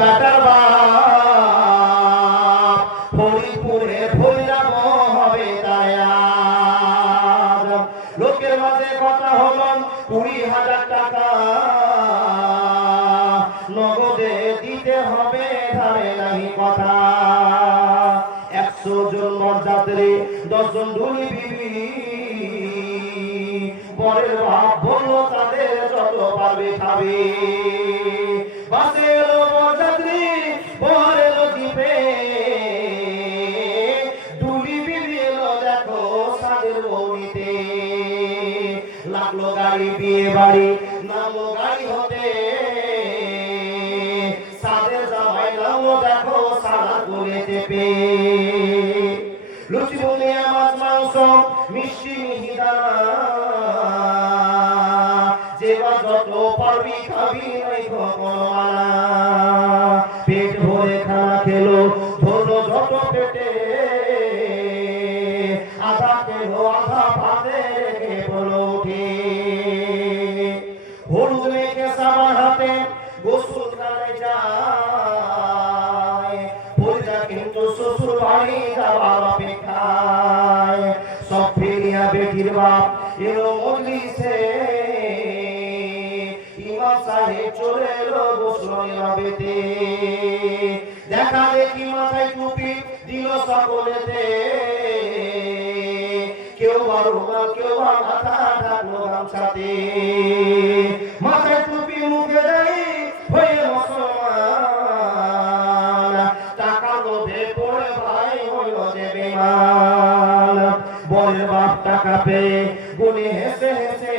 Better বাপ ফরিদপুরে ভৈরব হবে তায়া। লোকের মাঝে কথা হলো 20,000 টাকা নগদে দিতে হবে, ধারে নাই কথা। 100 জন মর্যাদারে 10 জন ঢুলি বিবি, পরের বাপ বলল তাদের যত পারবে খাবে। বাসে এলো মর্যাদারে, বর এলো দ্বীপে, ঢুলি বিবি এলো দেখো সাদের বউনিতে। লাগলো গাড়ি বিয়ে বাড়ি, নামলো গাড়ি হতে, সাদের জামাই নামলো দেখো সাদা করে চেপে। লুচি বুনিয়া মাছ মাংস মিষ্টি মিহিদানা, যেবা যত পারবি খাবি নাই কোনো মানা। পেট ভরে খানা খেলো ধরলো যত পেটে, আধা খেলো আধা পাতে রেখে বলো উঠে। হলুদ মেখে সাবান হাতে গোসল খানায় যায়, ফরিদা কিন্তু শ্বশুর বাড়ি যাবার অপেক্ষায়। সব ফেরিয়া বেটির বাপ এলো মজলিসে, ইমাম সাহেব চলে এলো বসলো নীরবেতে। দেখা দেখি মাথায় টুপি দিল সকলেতে, কেউ বা রুমাল কেউ বা মাথা ঢাকলো গামছাতে। মাথায় টুপি মুখে দেয় হয়ে মুসলমান, টাকা লোভে পড়ে ভাই হইল যে বেঈমান। বরের বাপ টাকা পেয়ে গুনে হেসে হেসে,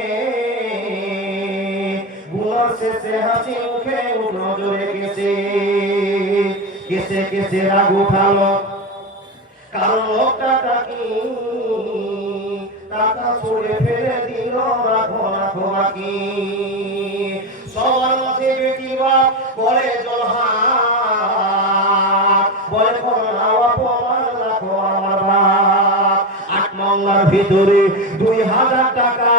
গুনার শেষে হাসি মুখে উঠলো জোরে কেসে। কেসে কেসে রাগ উঠালো কারণ লোকটা কি, টাকা ছুড়ে ফেলে দিল রাখো রাখো বাকি। সবার মাঝে বেটি বাপ করে জলহাট, বলে করোনা অপমান রাখো আমার বাপ। 8 মংলার ভিতরে 2,000 টাকা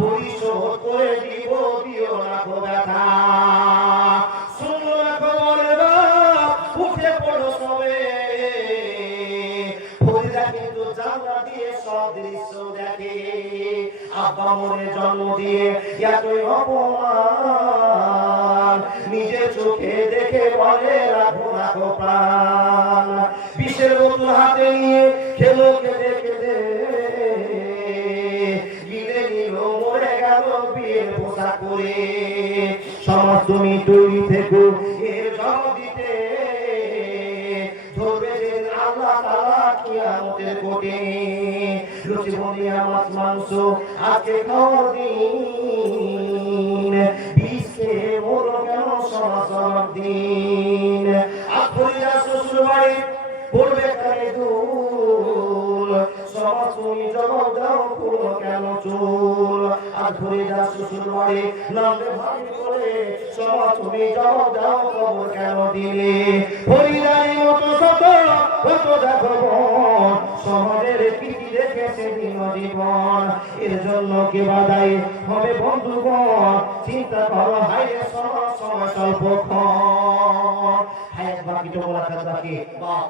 পরিশোধ করে দিব, দিও রাখো ব্যথা। শুনলো না খবরের বাপ উঠে পড়ো সবে, ফরিদা কিন্তু জানলা দিয়ে সব দৃশ্য দেখে। আব্বা মনে জন্ম দিয়ে এতই অপমান, নিজের চোখে দেখে বলে রাখো রাখো প্রাণ। বিষের বোতল হাতে নিয়ে খেলো কেঁদে কেঁদে, গিলে নিল মরে গেল বিয়ের পোশাক পরে। সমাজ তুমি তৈরি থেকো এর জবাব দিতে, ধরবে যে আল্লাহ তাআলা কিয়ামতের কোটে। লুচি বুনিয়া মাছ মাংস আজকে খাওয়ার দিন, বিষ খেয়ে মরো কেন সমাজ দিন। আজ ফরিদা শ্বশুর বাড়ি পড়বে কানে দুল, সমাজ তুমি জবাব দাও পুরো কেন চুল। আজ ফরিদা শ্বশুর বাড়ি নামবে ভাবি করে, সমাজ তুমি জবাব দাও খবর কেন দিলে। ফরিদারি মতো শত কত দেখো সমাজের কীর্তি দেখে সেদিন জীবন। এর জন্য কে বাদাই হবে বন্ধুগণ, চিন্তা করো হায় সমাজ সময় স্বল্পক্ষণ। হায়াত বাকি তো বলা বাকি বাপ।